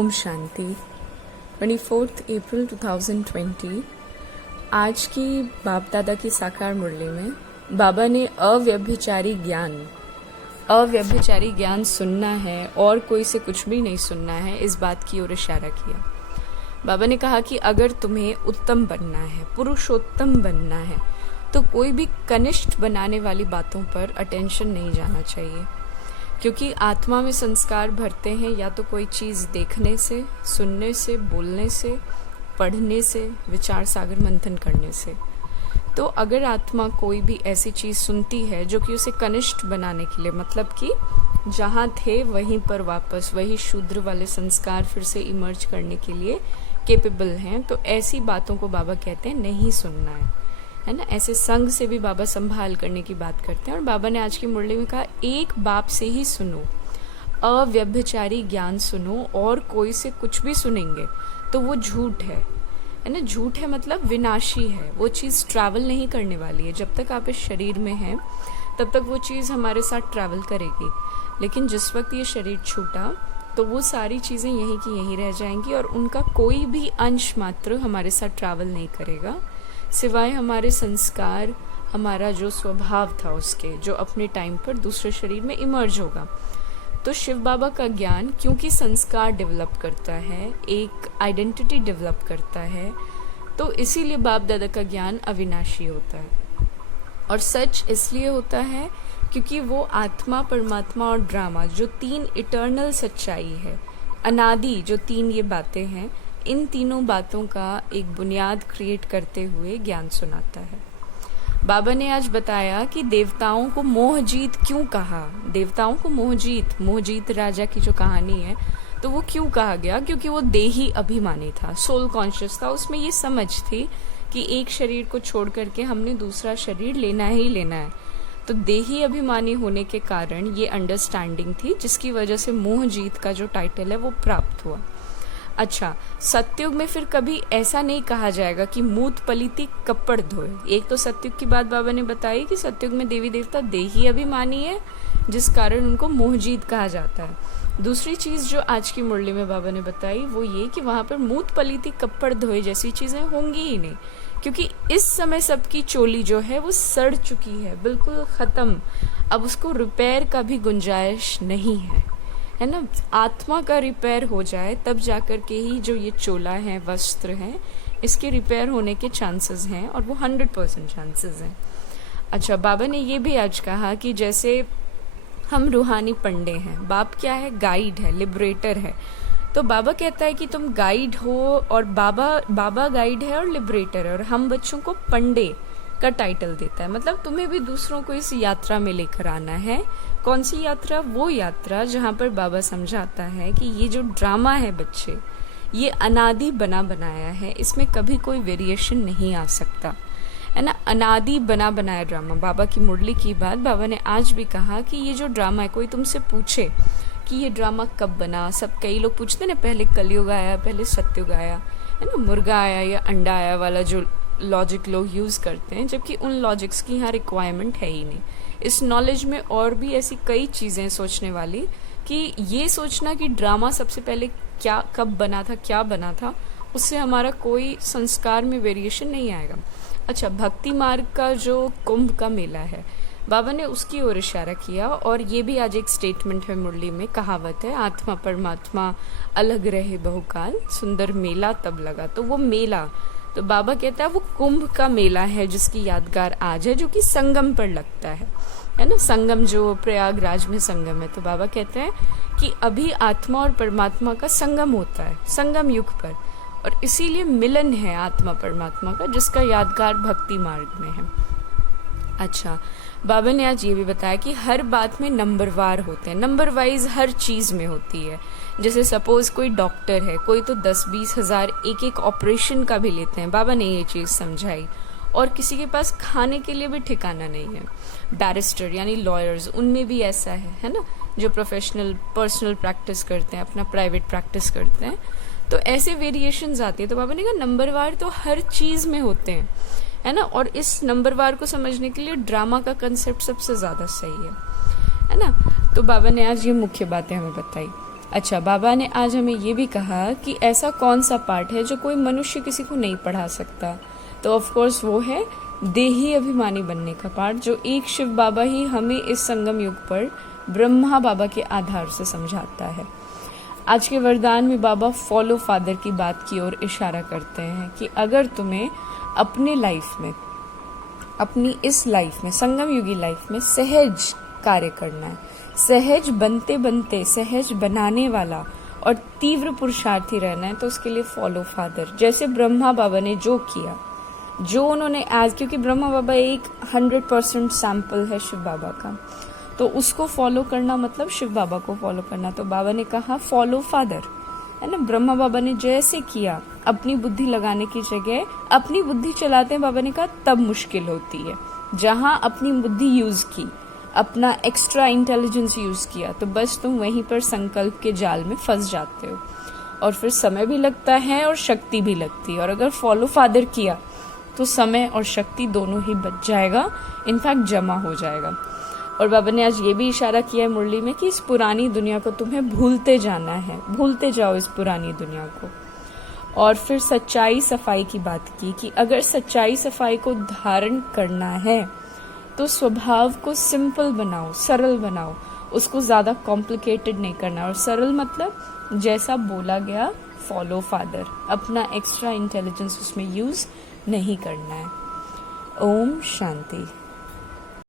ओम शांति। 24 अप्रैल 2020 आज की बाप दादा की साकार मुरली में बाबा ने अव्यभिचारी ज्ञान सुनना है और कोई से कुछ भी नहीं सुनना है, इस बात की ओर इशारा किया। बाबा ने कहा कि अगर तुम्हें उत्तम बनना है, पुरुषोत्तम बनना है, तो कोई भी कनिष्ठ बनाने वाली बातों पर अटेंशन नहीं जाना चाहिए, क्योंकि आत्मा में संस्कार भरते हैं या तो कोई चीज़ देखने से, सुनने से, बोलने से, पढ़ने से, विचार सागर मंथन करने से। तो अगर आत्मा कोई भी ऐसी चीज़ सुनती है जो कि उसे कनिष्ठ बनाने के लिए, मतलब कि जहाँ थे वहीं पर वापस वही शूद्र वाले संस्कार फिर से इमर्ज करने के लिए केपेबल हैं, तो ऐसी बातों को बाबा कहते हैं नहीं सुनना है ना। ऐसे संग से भी बाबा संभाल करने की बात करते हैं। और बाबा ने आज की मुरली में कहा, एक बाप से ही सुनो, अव्यभिचारी ज्ञान सुनो, और कोई से कुछ भी सुनेंगे तो वो झूठ है ना। झूठ है मतलब विनाशी है, वो चीज़ ट्रैवल नहीं करने वाली है। जब तक आप इस शरीर में हैं तब तक वो चीज़ हमारे साथ ट्रैवल करेगी, लेकिन जिस वक्त ये शरीर छूटा तो वो सारी चीज़ें यहीं की यहीं रह जाएंगी और उनका कोई भी अंश मात्र हमारे साथ ट्रैवल नहीं करेगा, सिवाय हमारे संस्कार, हमारा जो स्वभाव था उसके, जो अपने टाइम पर दूसरे शरीर में इमर्ज होगा। तो शिव बाबा का ज्ञान क्योंकि संस्कार डेवलप करता है, एक आइडेंटिटी डेवलप करता है, तो इसीलिए बाप दादा का ज्ञान अविनाशी होता है। और सच इसलिए होता है क्योंकि वो आत्मा, परमात्मा और ड्रामा, जो तीन इटर्नल सच्चाई है, अनादि जो तीन ये बातें हैं, इन तीनों बातों का एक बुनियाद क्रिएट करते हुए ज्ञान सुनाता है। बाबा ने आज बताया कि देवताओं को मोहजीत क्यों कहा। देवताओं को मोहजीत राजा की जो कहानी है, तो वो क्यों कहा गया? क्योंकि वो देही अभिमानी था, सोल कॉन्शियस था। उसमें ये समझ थी कि एक शरीर को छोड़ करके हमने दूसरा शरीर लेना ही लेना है। तो देही अभिमानी होने के कारण ये अंडरस्टैंडिंग थी, जिसकी वजह से मोहजीत का जो टाइटल है वो प्राप्त हुआ। अच्छा, सत्युग में फिर कभी ऐसा नहीं कहा जाएगा कि मूत पलीती कपड़ धोए। एक तो सत्युग की बात बाबा ने बताई कि सत्युग में देवी देवता देही अभिमानी है, जिस कारण उनको मोहजीत कहा जाता है। दूसरी चीज़ जो आज की मुरली में बाबा ने बताई वो ये कि वहाँ पर मूत पलीती कपड़ धोए जैसी चीज़ें होंगी ही नहीं, क्योंकि इस समय सबकी चोली जो है वो सड़ चुकी है, बिल्कुल ख़त्म। अब उसको रिपेयर का भी गुंजाइश नहीं है ना। आत्मा का रिपेयर हो जाए तब जाकर के ही जो ये चोला है, वस्त्र हैं, इसके रिपेयर होने के चांसेस हैं, और वो 100% चांसेस हैं। अच्छा, बाबा ने ये भी आज कहा कि जैसे हम रूहानी पंडे हैं, बाप क्या है? गाइड है, लिबरेटर है। तो बाबा कहता है कि तुम गाइड हो, और बाबा गाइड है और लिबरेटर है, और हम बच्चों को पंडे का टाइटल देता है। मतलब तुम्हें भी दूसरों को इस यात्रा में लेकर आना है। कौन सी यात्रा? वो यात्रा जहाँ पर बाबा समझाता है कि ये जो ड्रामा है बच्चे, ये अनादि बना बनाया है, इसमें कभी कोई वेरिएशन नहीं आ सकता, है ना। अनादि बना बनाया ड्रामा। बाबा की मुरली की बात बाबा ने आज भी कहा कि ये जो ड्रामा है, कोई तुमसे पूछे कि ये ड्रामा कब बना, सब कई लोग पूछते ना, पहले कलयुग आया, पहले सत्युग आया, है ना, मुर्गा आया या अंडा आया वाला जो लॉजिक लोग यूज़ करते हैं, जबकि उन लॉजिक्स की यहाँ रिक्वायरमेंट है ही नहीं। इस नॉलेज में और भी ऐसी कई चीज़ें सोचने वाली, कि ये सोचना कि ड्रामा सबसे पहले क्या, कब बना था, क्या बना था, उससे हमारा कोई संस्कार में वेरिएशन नहीं आएगा। अच्छा, भक्ति मार्ग का जो कुंभ का मेला है, बाबा ने उसकी ओर इशारा किया, और ये भी आज एक स्टेटमेंट है मुरली में, कहावत है, आत्मा परमात्मा अलग रहे बहुकाल, सुंदर मेला तब लगा। तो वो मेला, तो बाबा कहता है वो कुंभ का मेला है, जिसकी यादगार आज है, जो कि संगम पर लगता है ना। संगम जो प्रयागराज में संगम है, तो बाबा कहते हैं कि अभी आत्मा और परमात्मा का संगम होता है, संगम युग पर, और इसीलिए मिलन है आत्मा परमात्मा का, जिसका यादगार भक्ति मार्ग में है। अच्छा, बाबा ने आज ये भी बताया कि हर बात में नंबरवार होते हैं, नंबर वाइज हर चीज़ में होती है। जैसे सपोज कोई डॉक्टर है, कोई तो 10-20 हज़ार एक ऑपरेशन का भी लेते हैं, बाबा ने ये चीज़ समझाई। और किसी के पास खाने के लिए भी ठिकाना नहीं है। बैरिस्टर यानी लॉयर्स, उनमें भी ऐसा है ना, जो प्रोफेशनल पर्सनल प्रैक्टिस करते हैं, अपना प्राइवेट प्रैक्टिस करते हैं, तो ऐसे वेरिएशंस आती है। तो बाबा ने कहा नंबरवार तो हर चीज़ में होते हैं, है ना। और इस नंबरवार को समझने के लिए ड्रामा का कंसेप्ट सबसे ज़्यादा सही है ना। तो बाबा ने आज ये मुख्य बातें हमें बताई। अच्छा, बाबा ने आज हमें ये भी कहा कि ऐसा कौन सा पाठ है जो कोई मनुष्य किसी को नहीं पढ़ा सकता। तो ऑफ कोर्स वो है देही अभिमानी बनने का पाठ, जो एक शिव बाबा ही हमें इस संगम युग पर ब्रह्मा बाबा के आधार से समझाता है। आज के वरदान में बाबा फॉलो फादर की बात की ओर इशारा करते हैं कि अगर तुम्हें अपने लाइफ में, अपनी इस लाइफ में, संगम युगी लाइफ में सहज कार्य करना है, सहज बनते बनते सहज बनाने वाला और तीव्र पुरुषार्थी रहना है, तो उसके लिए फॉलो फादर। जैसे ब्रह्मा बाबा ने जो किया, जो उन्होंने आज, क्योंकि ब्रह्मा बाबा एक 100% सैंपल है शिव बाबा का, तो उसको फॉलो करना मतलब शिव बाबा को फॉलो करना। तो बाबा ने कहा फॉलो फादर, है ना। ब्रह्मा बाबा ने जैसे किया, अपनी बुद्धि लगाने की जगह अपनी बुद्धि चलाते हैं, बाबा ने कहा तब मुश्किल होती है। जहां अपनी बुद्धि यूज की, अपना एक्स्ट्रा इंटेलिजेंस यूज किया, तो बस तुम वहीं पर संकल्प के जाल में फंस जाते हो और फिर समय भी लगता है और शक्ति भी लगती है। और अगर फॉलो फादर किया तो समय और शक्ति दोनों ही बच जाएगा, इनफैक्ट जमा हो जाएगा। और बाबा ने आज ये भी इशारा किया है मुरली में कि इस पुरानी दुनिया को तुम्हें भूलते जाना है, भूलते जाओ इस पुरानी दुनिया को। और फिर सच्चाई सफाई की बात की कि अगर सच्चाई सफाई को धारण करना है तो स्वभाव को सिंपल बनाओ, सरल बनाओ, उसको ज्यादा कॉम्प्लिकेटेड नहीं करना। और सरल मतलब जैसा बोला गया फॉलो फादर, अपना एक्स्ट्रा इंटेलिजेंस उसमें यूज नहीं करना है। ओम शांति।